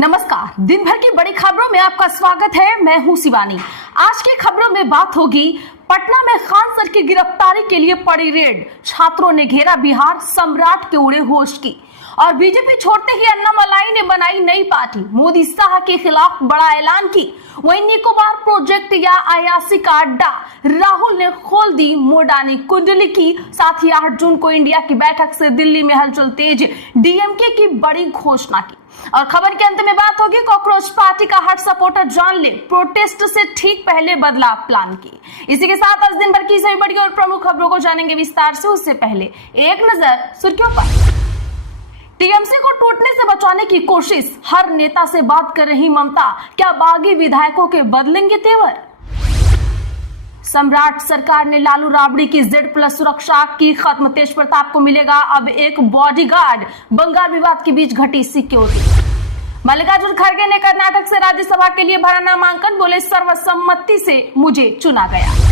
नमस्कार, दिन भर की बड़ी खबरों में आपका स्वागत है। मैं हूं शिवानी। आज की खबरों में बात होगी पटना में खान सर की गिरफ्तारी के लिए पड़ी रेड, छात्रों ने घेरा बिहार, सम्राट के उड़े होश की। और बीजेपी छोड़ते ही अन्नामलाई ने बनाई नई पार्टी, मोदी शाह के खिलाफ बड़ा ऐलान की। वहीं निकोबार प्रोजेक्ट या अयासी का अड्डा, राहुल ने खोल दी मोडानी कुंडली की। साथ ही 8 जून को इंडिया की बैठक से दिल्ली में हलचल तेज, डीएमके की बड़ी घोषणा की। और खबर के अंत में बात होगी कॉकरोच पार्टी का हट सपोर्टर जान ले, प्रोटेस्ट से ठीक पहले बदला प्लान की। इसी के साथ आज दिन भर की सभी बड़ी और प्रमुख खबरों को जानेंगे विस्तार से। उससे पहले एक नजर सुर्खियों पर। टीएमसी को टूटने से बचाने की कोशिश, हर नेता से बात कर रही ममता, क्या बागी विधायकों के बदलेंगे तेवर? सम्राट सरकार ने लालू राबड़ी की Z+ सुरक्षा की खत्म, तेज प्रताप को मिलेगा अब एक बॉडीगार्ड। बंगाल विवाद के बीच घटी सिक्योरिटी। मल्लिकार्जुन खड़गे ने कर्नाटक से राज्यसभा के लिए भरा नामांकन, बोले सर्वसम्मति से मुझे चुना गया।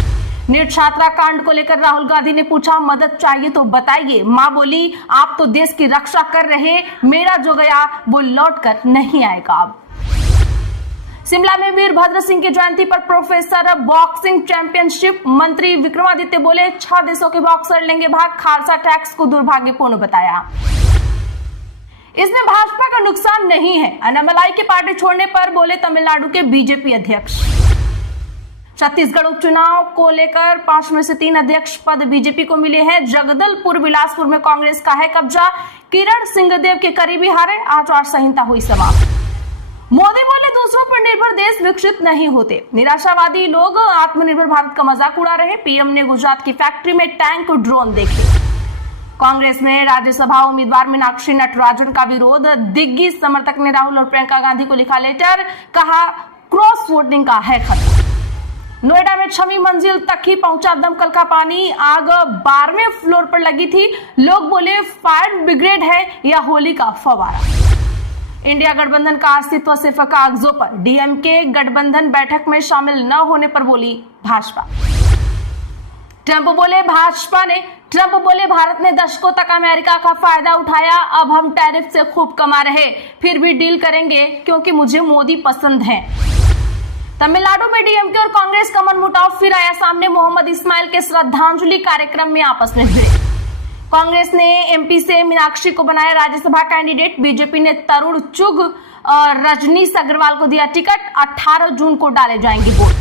नीट छात्रा कांड को लेकर राहुल गांधी ने पूछा मदद चाहिए तो बताइए, मां बोली आप तो देश की रक्षा कर रहे, मेरा जो गया वो लौट कर नहीं आएगा। अब शिमला में वीरभद्र सिंह की जयंती पर प्रोफेसर बॉक्सिंग चैंपियनशिप, मंत्री विक्रमादित्य बोले 6 देशों के बॉक्सर लेंगे भाग, खालसा टैक्स को दुर्भाग्यपूर्ण बताया। इसमें भाजपा का नुकसान नहीं है, अन्नामलाई की पार्टी छोड़ने पर बोले तमिलनाडु के बीजेपी अध्यक्ष। छत्तीसगढ़ उपचुनाव को लेकर 5 में से 3 अध्यक्ष पद बीजेपी को मिले हैं। जगदलपुर बिलासपुर में कांग्रेस का है कब्जा, किरण सिंहदेव के करीबी हारे, आचार संहिता हुई समाप्त। मोदी बोले दूसरों पर निर्भर देश विकसित नहीं होते, निराशावादी लोग आत्मनिर्भर भारत का मजाक उड़ा रहे। पीएम ने गुजरात की फैक्ट्री में टैंक ड्रोन देखे। कांग्रेस में राज्यसभा उम्मीदवार मीनाक्षी नटराजन का विरोध, दिग्गज समर्थक ने राहुल और प्रियंका गांधी को लिखा लेटर, कहा क्रॉस वोटिंग का है खतरा। नोएडा में 6वीं मंजिल तक ही पहुंचा दमकल का पानी, आग 12वें फ्लोर पर लगी थी। लोग बोले फायर ब्रिगेड है या होली का फव्वारा। इंडिया गठबंधन का अस्तित्व सिर्फ कागजों पर, डीएमके गठबंधन बैठक में शामिल न होने पर बोली भाजपा। ट्रंप बोले भारत ने दशकों तक अमेरिका का फायदा उठाया, अब हम टैरिफ से खूब कमा रहे, फिर भी डील करेंगे क्योंकि मुझे मोदी पसंद है। तमिलनाडु में डीएमके और कांग्रेस का मनमुटाव फिर आया सामने, मोहम्मद इस्माइल के श्रद्धांजलि कार्यक्रम में आपस में भिड़े। कांग्रेस ने एमपी से मीनाक्षी को बनाया राज्यसभा कैंडिडेट, बीजेपी ने तरुण चुग और रजनीश अग्रवाल को दिया टिकट। 18 जून को डाले जाएंगे वोट।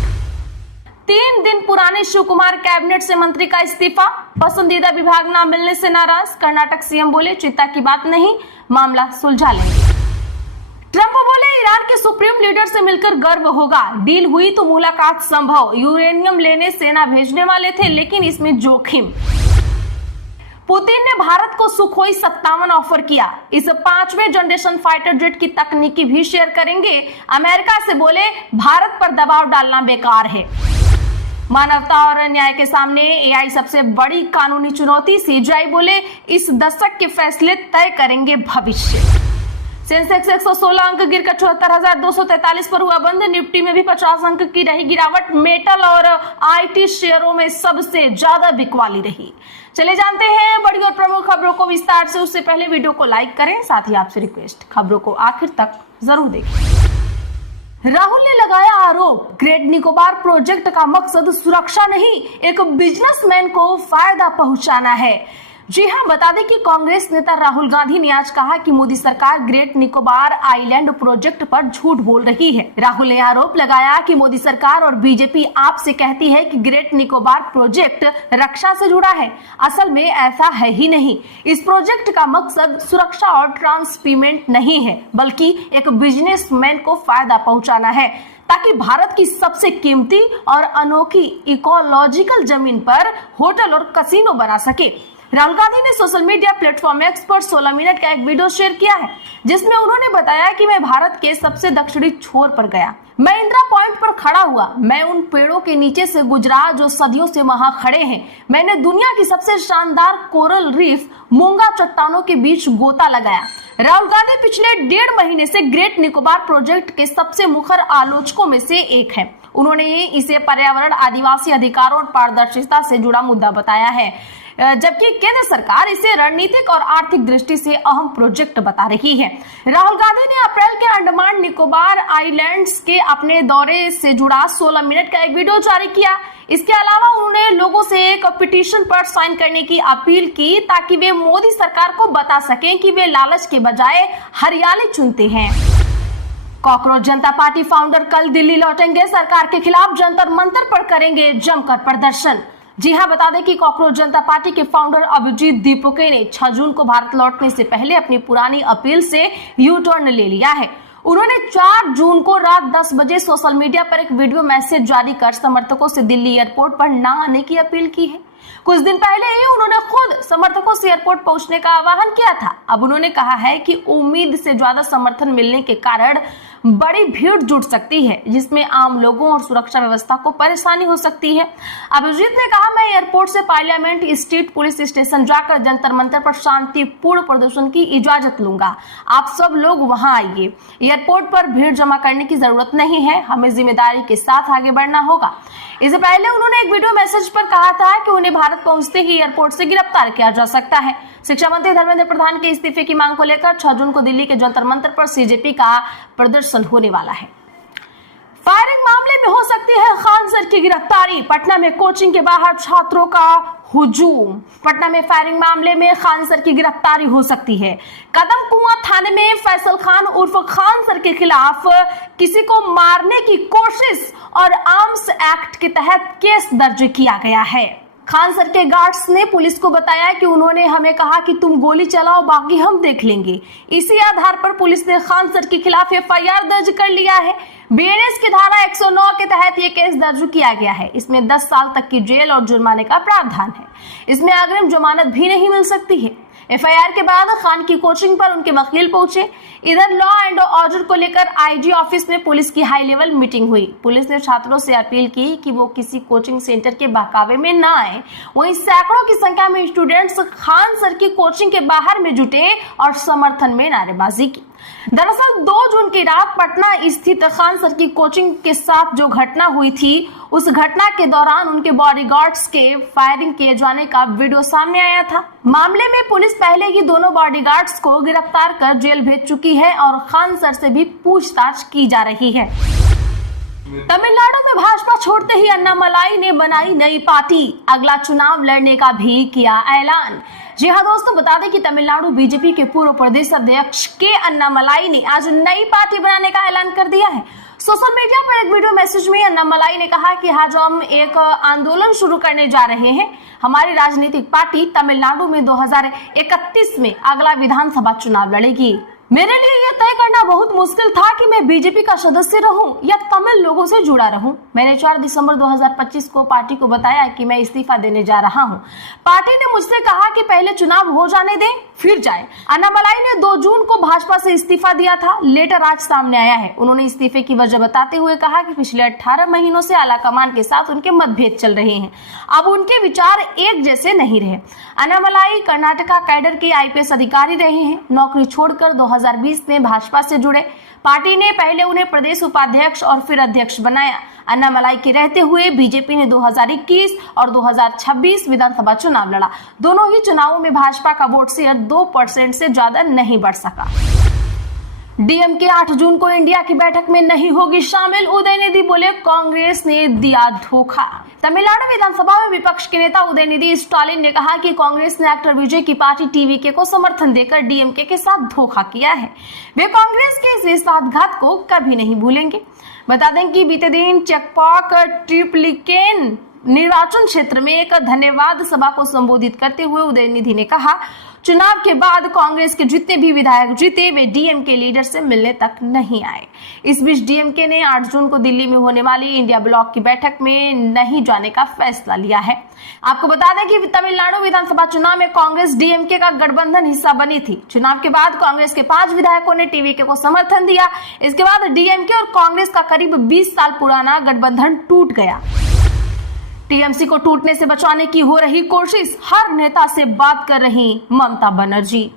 3 दिन पुराने शिव कुमार कैबिनेट से मंत्री का इस्तीफा, पसंदीदा विभाग न मिलने से नाराज, कर्नाटक सीएम बोले चिंता की बात नहीं, मामला सुलझा लेंगे। ट्रंप बोले ईरान के सुप्रीम लीडर से मिलकर गर्व होगा, डील हुई तो मुलाकात संभव, यूरेनियम लेने सेना भेजने वाले थे लेकिन इसमें जोखिम। पुतिन ने भारत को सुखोई 57 ऑफर किया, इस 5वें जनरेशन फाइटर जेट की तकनीकी भी शेयर करेंगे। अमेरिका से बोले भारत पर दबाव डालना बेकार है। मानवता और न्याय के सामने एआई सबसे बड़ी कानूनी चुनौती, सीजीआई बोले इस दशक के फैसले तय करेंगे भविष्य। सेंसेक्स 116 अंक गिरकर 74,243 पर हुआ बंद, निफ्टी में भी 50 अंक की रही गिरावट, मेटल और आईटी शेयरों में सबसे ज्यादा बिकवाली रही। चले जानते हैं बड़ी और प्रमुख खबरों को विस्तार से। उससे पहले वीडियो को लाइक करें, साथ ही आपसे रिक्वेस्ट खबरों को आखिर तक जरूर देखें। राहुल ने लगाया आरोप, ग्रेट निकोबार प्रोजेक्ट का मकसद सुरक्षा नहीं, एक बिजनेसमैन को फायदा पहुंचाना है। जी हां, बता दें कि कांग्रेस नेता राहुल गांधी ने आज कहा कि मोदी सरकार ग्रेट निकोबार आइलैंड प्रोजेक्ट पर झूठ बोल रही है। राहुल ने आरोप लगाया कि मोदी सरकार और बीजेपी आपसे कहती है कि ग्रेट निकोबार प्रोजेक्ट रक्षा से जुड़ा है, असल में ऐसा है ही नहीं। इस प्रोजेक्ट का मकसद सुरक्षा और ट्रांसपेमेंट नहीं है, बल्कि एक बिजनेसमैन को फायदा पहुंचाना है, ताकि भारत की सबसे कीमती और अनोखी इकोलॉजिकल जमीन पर होटल और कसिनो बना सके। राहुल गांधी ने सोशल मीडिया प्लेटफॉर्म एक्स पर 16 मिनट का एक वीडियो शेयर किया है, जिसमें उन्होंने बताया कि मैं भारत के सबसे दक्षिणी छोर पर गया, मैं इंदिरा पॉइंट पर खड़ा हुआ, मैं उन पेड़ों के नीचे से गुजरा जो सदियों से वहां खड़े हैं, मैंने दुनिया की सबसे शानदार कोरल रीफ मूंगा चट्टानों के बीच गोता लगाया। राहुल गांधी पिछले 1.5 महीने से ग्रेट निकोबार प्रोजेक्ट के सबसे मुखर आलोचकों में से एक है। उन्होंने इसे पर्यावरण, आदिवासी अधिकारों और पारदर्शिता से जुड़ा मुद्दा बताया है। जबकि केंद्र सरकार इसे रणनीतिक और आर्थिक दृष्टि से अहम प्रोजेक्ट बता रही है। राहुल गांधी ने अप्रैल के अंडमान अंडमान निकोबार आइलैंड्स के अपने दौरे से जुड़ा 16 मिनट का एक वीडियो जारी किया। इसके अलावा उन्होंने लोगों से एक पिटीशन पर साइन करने की अपील की ताकि वे मोदी सरकार को बता सकें कि वे लालच के बजाय हरियाली चुनते हैं। कॉकरोच जनता पार्टी फाउंडर कल दिल्ली लौटेंगे, सरकार के खिलाफ जंतर मंतर पर करेंगे जमकर प्रदर्शन। जी हां, बता दें कि कॉकरोच जनता पार्टी के फाउंडर अभिजीत दीपके ने 6 जून को भारत लौटने से पहले अपनी पुरानी अपील से यू टर्न ले लिया है। उन्होंने 4 जून को रात 10 बजे सोशल मीडिया पर एक वीडियो मैसेज जारी कर समर्थकों से दिल्ली एयरपोर्ट पर न आने की अपील की है। कुछ दिन पहले ही उन्होंने खुद समर्थकों से एयरपोर्ट पहुंचने का आह्वान किया था। अब उन्होंने कहा है कि उम्मीद से ज्यादा समर्थन मिलने के कारण बड़ी भीड़ जुट सकती है, जिसमें आम लोगों और सुरक्षा व्यवस्था को परेशानी हो सकती है। अभिजीत ने कहा, मैं एयरपोर्ट से पार्लियामेंट स्ट्रीट पुलिस स्टेशन जाकर जंतर मंतर पर शांतिपूर्ण प्रदर्शन की इजाजत लूंगा। आप सब लोग वहां आइए। एयरपोर्ट पर भीड़ जमा करने की जरूरत नहीं है, हमें जिम्मेदारी के साथ आगे बढ़ना होगा। इससे पहले उन्होंने एक वीडियो मैसेज पर कहा था कि उन्हें भारत पहुंचते ही एयरपोर्ट से गिरफ्तार किया जा सकता है। शिक्षा मंत्री धर्मेंद्र प्रधान के इस्तीफे की मांग को लेकर 6 जून को दिल्ली के जंतर मंतर पर सीजेपी का प्रदर्शन होने वाला है। फायरिंग मामले में हो सकती है खान सर की गिरफ्तारी, पटना में कोचिंग के बाहर छात्रों का हुजूम। पटना में फायरिंग मामले में खान सर की गिरफ्तारी हो सकती है। कदम कुआं थाने में फैसल खान उर्फ खान सर के खिलाफ किसी को मारने की कोशिश और आर्म्स एक्ट के तहत केस दर्ज किया गया है। खान सर के गार्ड्स ने पुलिस को बताया कि उन्होंने हमें कहा कि तुम गोली चलाओ, बाकी हम देख लेंगे। इसी आधार पर पुलिस ने खान सर के खिलाफ एफआईआर दर्ज कर लिया है। बीएनएस की धारा 109 के तहत यह केस दर्ज किया गया है। इसमें 10 साल तक की जेल और जुर्माने का प्रावधान है। इसमें अग्रिम जमानत भी नहीं मिल सकती है। एफआईआर के बाद खान की कोचिंग पर उनके वकील पहुंचे। इधर लॉ एंड ऑर्डर को लेकर आईजी ऑफिस में पुलिस की हाई लेवल मीटिंग हुई। पुलिस ने छात्रों से अपील की कि वो किसी कोचिंग सेंटर के बहकावे में न आए। वहीं सैकड़ों की संख्या में स्टूडेंट्स खान सर की कोचिंग के बाहर में जुटे और समर्थन में नारेबाजी की। दरअसल 2 जून की रात पटना स्थित खान सर की कोचिंग के साथ जो घटना हुई थी, उस घटना के दौरान उनके बॉडीगार्ड्स के फायरिंग किए जाने का वीडियो सामने आया था। मामले में पुलिस पहले ही दोनों बॉडीगार्ड्स को गिरफ्तार कर जेल भेज चुकी है और खान सर से भी पूछताछ की जा रही है। तमिलनाडु में भाजपा छोड़ते ही अन्नामलाई ने बनाई नई पार्टी, अगला चुनाव लड़ने का भी किया ऐलान। जी हाँ दोस्तों, बता दें कि तमिलनाडु बीजेपी के पूर्व प्रदेश अध्यक्ष के अन्नामलाई ने आज नई पार्टी बनाने का ऐलान कर दिया है। सोशल मीडिया पर एक वीडियो मैसेज में अन्नामलाई ने कहा कि आज हम एक आंदोलन शुरू करने जा रहे हैं। हमारी राजनीतिक पार्टी तमिलनाडु में 2031 में अगला विधानसभा चुनाव लड़ेगी। मेरे लिए यह तय करना बहुत मुश्किल था कि मैं बीजेपी का सदस्य रहूं या तमिल लोगों से जुड़ा रहूं। मैंने 4 दिसंबर 2025 को पार्टी को बताया कि मैं इस्तीफा देने जा रहा हूं। पार्टी ने मुझसे कहा कि पहले चुनाव हो जाने दें फिर जाए। अन्नामलाई ने 2 जून को भाजपा से इस्तीफा दिया था। लेटर आज सामने आया है। उन्होंने इस्तीफे की वजह बताते हुए कहा कि पिछले 18 महीनों से आलाकमान के साथ उनके मतभेद चल रहे हैं। अब उनके विचार एक जैसे नहीं रहे। अन्नामलाई कर्नाटका कैडर के आईपीएस अधिकारी रहे हैं। नौकरी छोड़कर 2020 में भाजपा से जुड़े। पार्टी ने पहले उन्हें प्रदेश उपाध्यक्ष और फिर अध्यक्ष बनाया। अन्नामलाई के रहते हुए बीजेपी ने 2021 और 2026 विधानसभा चुनाव लड़ा। दोनों ही चुनावों में भाजपा का वोट शेयर 2% से ज्यादा नहीं बढ़ सका। डीएमके 8 जून को इंडिया की बैठक में नहीं होगी शामिल, उदयनिधि बोले कांग्रेस ने दिया धोखा। तमिलनाडु विधानसभा में विपक्ष के नेता उदयनिधि स्टालिन ने कहा कि कांग्रेस ने एक्टर विजय की पार्टी टीवीके को समर्थन देकर डीएमके के साथ धोखा किया है। वे कांग्रेस के इस विश्वासघात को कभी नहीं भूलेंगे। बता दें कि बीते दिन चेकपाक ट्रिप्लिकेन निर्वाचन क्षेत्र में एक धन्यवाद सभा को संबोधित करते हुए उदयनिधि ने कहा, चुनाव के बाद कांग्रेस के जितने भी विधायक जीते वे डीएमके लीडर से मिलने तक नहीं आए। इस बीच डीएमके ने 8 जून को दिल्ली में होने वाली इंडिया ब्लॉक की बैठक में नहीं जाने का फैसला लिया है। आपको बता दें कि तमिलनाडु विधानसभा चुनाव में कांग्रेस डीएमके का गठबंधन हिस्सा बनी थी। चुनाव के बाद कांग्रेस के 5 विधायकों ने टीवीके को समर्थन दिया। इसके बाद डीएमके और कांग्रेस का करीब 20 साल पुराना गठबंधन टूट गया। टीएमसी को टूटने से बचाने की हो रही कोशिश, हर नेता से बात कर रही ममता बनर्जी।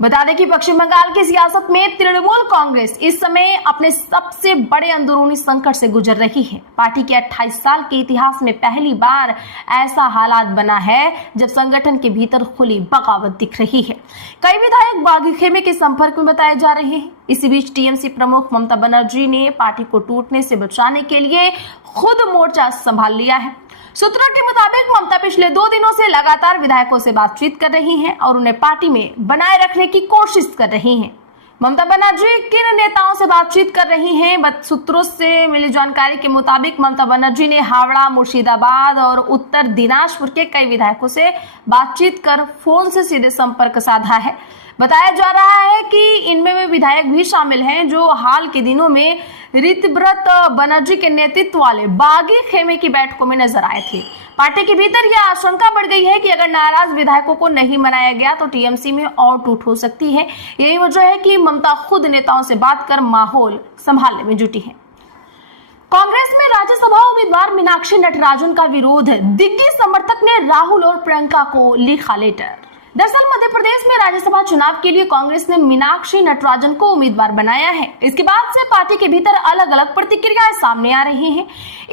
बता दें कि पश्चिम बंगाल की सियासत में तृणमूल कांग्रेस इस समय अपने सबसे बड़े अंदरूनी संकट से गुजर रही है। पार्टी के 28 साल के इतिहास में पहली बार ऐसा हालात बना है जब संगठन के भीतर खुली बगावत दिख रही है। कई विधायक बागी खेमे के संपर्क में बताए जा रहे हैं। इसी बीच टीएमसी प्रमुख ममता बनर्जी ने पार्टी को टूटने से बचाने के लिए खुद मोर्चा संभाल लिया है। सूत्रों के मुताबिक ममता पिछले 2 दिनों से लगातार विधायकों से बातचीत कर रही हैं और उन्हें पार्टी में बनाए रखने की कोशिश कर रही हैं। ममता बनर्जी किन नेताओं से बातचीत कर रही हैं? सूत्रों से मिली जानकारी के मुताबिक ममता बनर्जी ने हावड़ा, मुर्शिदाबाद और उत्तर दिनाजपुर के कई विधायकों से बातचीत कर फोन से सीधे संपर्क साधा है। बताया जा रहा है कि इनमें वे विधायक भी शामिल हैं जो हाल के दिनों में ऋतव्रत बनर्जी के नेतृत्व वाले बागी खेमे की बैठकों में नजर आए थे। पार्टी के भीतर यह आशंका बढ़ गई है कि अगर नाराज विधायकों को नहीं मनाया गया तो टीएमसी में और टूट हो सकती है। यही वजह है कि ममता खुद नेताओं से बात कर माहौल संभालने में जुटी है। कांग्रेस में राज्यसभा उम्मीदवार मीनाक्षी नटराजन का विरोध, दिग्गज समर्थक ने राहुल और प्रियंका को लिखा लेटर। दरअसल मध्य प्रदेश में राज्यसभा चुनाव के लिए कांग्रेस ने मीनाक्षी नटराजन को उम्मीदवार बनाया है। इसके बाद से पार्टी के भीतर अलग अलग प्रतिक्रियाएं सामने आ रही हैं।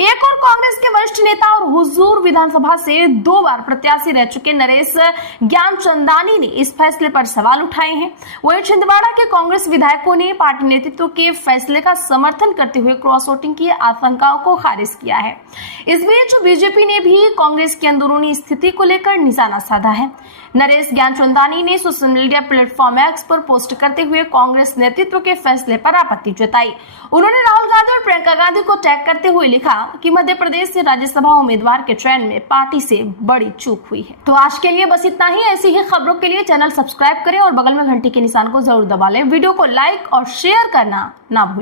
एक और कांग्रेस के वरिष्ठ नेता और हुजूर विधानसभा से 2 बार प्रत्याशी रह चुके नरेश ज्ञानचंदानी ने इस फैसले पर सवाल उठाए हैं। वहीं छिंदवाड़ा के कांग्रेस विधायकों ने पार्टी नेतृत्व के फैसले का समर्थन करते हुए क्रॉस वोटिंग की आशंकाओं को खारिज किया है। इस बीच बीजेपी ने भी कांग्रेस की अंदरूनी स्थिति को लेकर निशाना साधा है। नरेश ज्ञानचंदानी ने सोशल मीडिया प्लेटफॉर्म एक्स पर पोस्ट करते हुए कांग्रेस नेतृत्व के फैसले पर आपत्ति जताई। उन्होंने राहुल गांधी और प्रियंका गांधी को टैग करते हुए लिखा कि मध्य प्रदेश से राज्यसभा उम्मीदवार के चयन में पार्टी से बड़ी चूक हुई है। तो आज के लिए बस इतना ही। ऐसी ही खबरों के लिए चैनल सब्सक्राइब करें और बगल में घंटी के निशान को जरूर दबा लें। वीडियो को लाइक और शेयर करना ना भूलें।